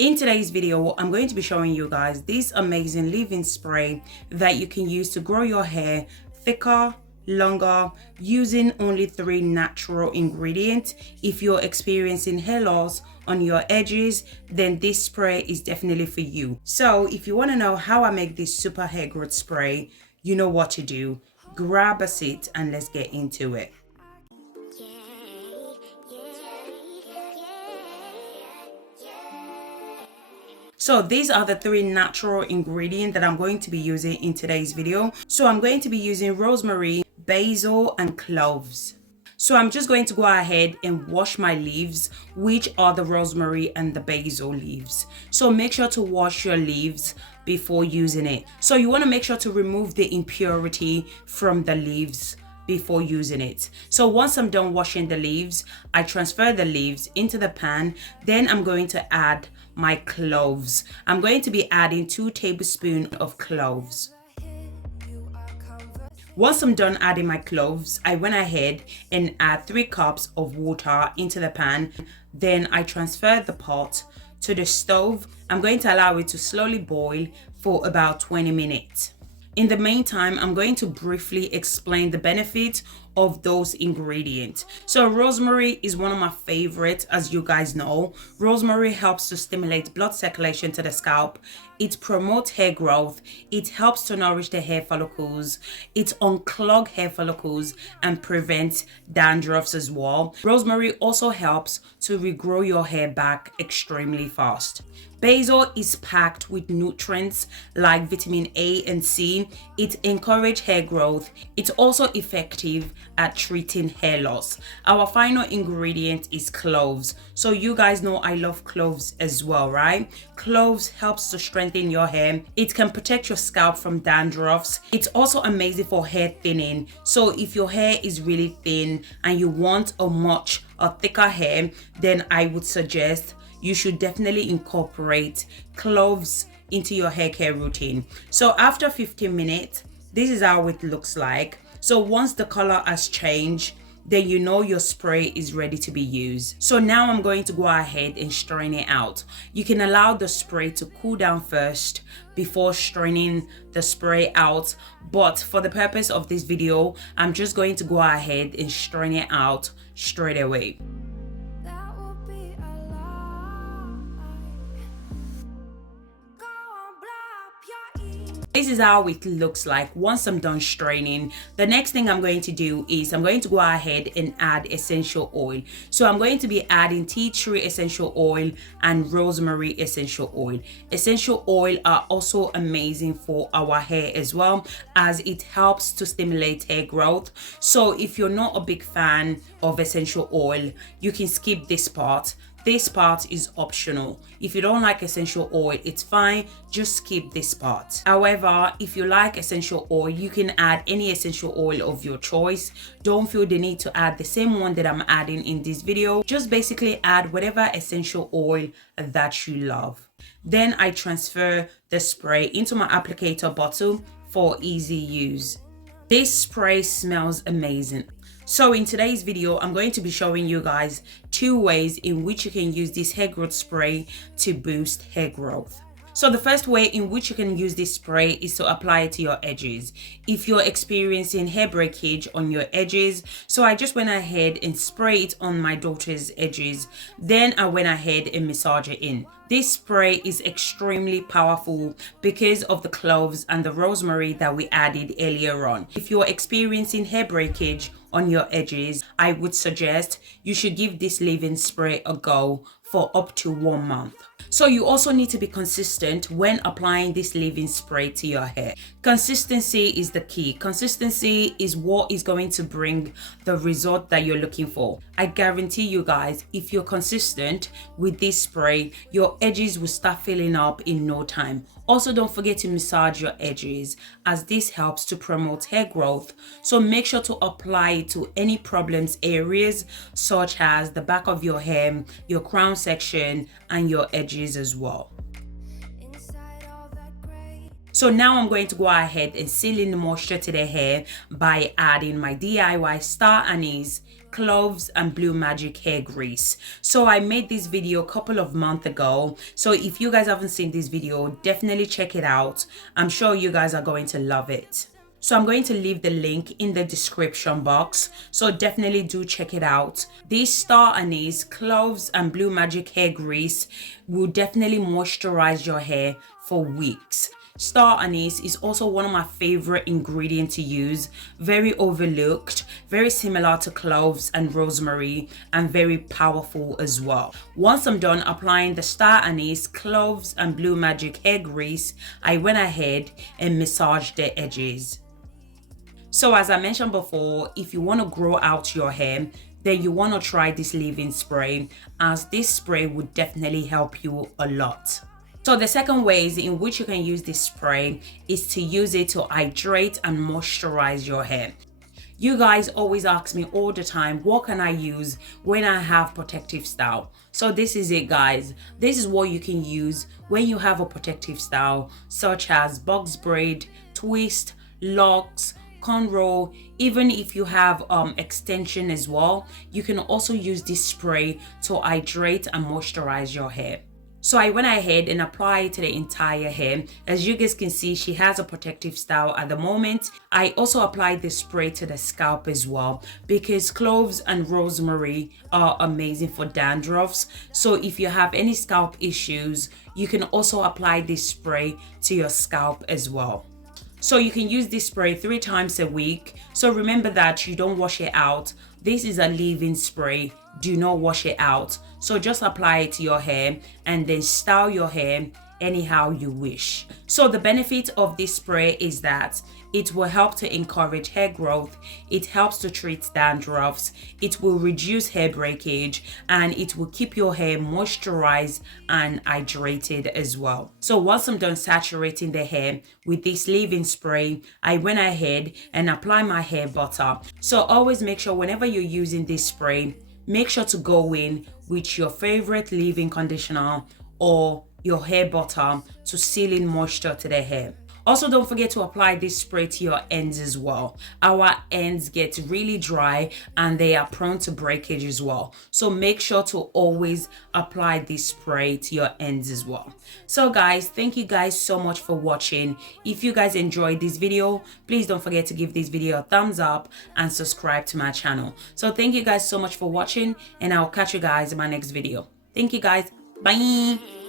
In today's video, I'm going to be showing you guys this amazing leave-in spray that you can use to grow your hair thicker, longer, using only 3 natural ingredients. If you're experiencing hair loss on your edges, then this spray is definitely for you. So if you want to know how I make this super hair growth spray, you know what to do. Grab a seat and let's get into it. So these are the 3 natural ingredients that I'm going to be using in today's video. So I'm going to be using rosemary, basil, and cloves. So I'm just going to go ahead and wash my leaves, which are the rosemary and the basil leaves. So make sure to wash your leaves before using it. So you want to make sure to remove the impurity from the leaves before using it. So once I'm done washing the leaves, I transfer the leaves into the pan. Then I'm going to add my cloves. I'm going to be adding 2 tablespoons of cloves. Once I'm done adding my cloves, I went ahead and add 3 cups of water into the pan. Then I transfer the pot to the stove. I'm going to allow it to slowly boil for about 20 minutes. In the meantime, I'm going to briefly explain the benefits of those ingredients. So rosemary is one of my favorites, as you guys know. Rosemary helps to stimulate blood circulation to the scalp. It promotes hair growth. It helps to nourish the hair follicles. It unclogs hair follicles and prevents dandruffs as well. Rosemary also helps to regrow your hair back extremely fast. Basil is packed with nutrients like vitamin A and C. It encourages hair growth. It's also effective at treating hair loss. Our final ingredient is cloves. So you guys know I love cloves as well, right? Cloves helps to strengthen your hair. It can protect your scalp from dandruffs. It's also amazing for hair thinning. So if your hair is really thin and you want a thicker hair, then I would suggest you should definitely incorporate cloves into your hair care routine. So after 15 minutes, this is how it looks like. So once the color has changed, then you know your spray is ready to be used. So now I'm going to go ahead and strain it out. You can allow the spray to cool down first before straining the spray out. But for the purpose of this video, I'm just going to go ahead and strain it out straight away. This is how it looks like once I'm done straining. The next thing I'm going to do is I'm going to go ahead and add essential oil. So I'm going to be adding tea tree essential oil and rosemary essential oil. Essential oil are also amazing for our hair as well, as it helps to stimulate hair growth. So if you're not a big fan of essential oil, you can skip this part. This part is optional. If you don't like essential oil, it's fine, just skip this part. However, if you like essential oil, you can add any essential oil of your choice. Don't feel the need to add the same one that I'm adding in this video. Just basically add whatever essential oil that you love. Then I transfer the spray into my applicator bottle for easy use. This spray smells amazing. So in today's video, I'm going to be showing you guys 2 ways in which you can use this hair growth spray to boost hair growth. So the first way in which you can use this spray is to apply it to your edges. If you're experiencing hair breakage on your edges, so I just went ahead and sprayed it on my daughter's edges. Then I went ahead and massaged it in. This spray is extremely powerful because of the cloves and the rosemary that we added earlier on. If you're experiencing hair breakage on your edges, I would suggest you should give this leave-in spray a go for up to 1 month. So you also need to be consistent when applying this leave-in spray to your hair. Consistency is the key. Consistency is what is going to bring the result that you're looking for. I guarantee you guys, if you're consistent with this spray, your edges will start filling up in no time. Also, don't forget to massage your edges, as this helps to promote hair growth. So make sure to apply it to any problems areas, such as the back of your hair, your crown section, and your edges as well. So now I'm going to go ahead and seal in the moisture to the hair by adding my DIY star anise, cloves, and blue magic hair grease. So I made this video a couple of months ago, so if you guys haven't seen this video, definitely check it out. I'm sure you guys are going to love it. So I'm going to leave the link in the description box, so definitely do check it out. This star anise, cloves, and blue magic hair grease will definitely moisturize your hair for weeks. Star anise is also one of my favorite ingredients to use, very overlooked, very similar to cloves and rosemary, and very powerful as well. Once I'm done applying the star anise, cloves, and blue magic hair grease, I went ahead and massaged the edges. So as I mentioned before, if you want to grow out your hair, then you want to try this leave-in spray, as this spray would definitely help you a lot. So the second ways in which you can use this spray is to use it to hydrate and moisturize your hair. You guys always ask me all the time, what can I use when I have protective style? So this is it, guys. This is what you can use when you have a protective style, such as box braid, twist, locks, cornrow. Even if you have extension as well, you can also use this spray to hydrate and moisturize your hair. So I went ahead and applied it to the entire hair. As you guys can see, she has a protective style at the moment. I also applied the spray to the scalp as well, because cloves and rosemary are amazing for dandruffs. So if you have any scalp issues, you can also apply this spray to your scalp as well. So you can use this spray 3 times a week. So remember that you don't wash it out. This is a leave-in spray. Do not wash it out. So just apply it to your hair and then style your hair anyhow you wish. So the benefit of this spray is that it will help to encourage hair growth, it helps to treat dandruffs, it will reduce hair breakage, and it will keep your hair moisturized and hydrated as well. So once I'm done saturating the hair with this leave-in spray, I went ahead and applied my hair butter. So always make sure whenever you're using this spray, make sure to go in with your favorite leave-in conditioner or your hair butter to seal in moisture to the hair. Also, don't forget to apply this spray to your ends as well. Our ends get really dry and they are prone to breakage as well. So make sure to always apply this spray to your ends as well. So guys, thank you guys so much for watching. If you guys enjoyed this video, please don't forget to give this video a thumbs up and subscribe to my channel. So thank you guys so much for watching, and I'll catch you guys in my next video. Thank you guys. Bye.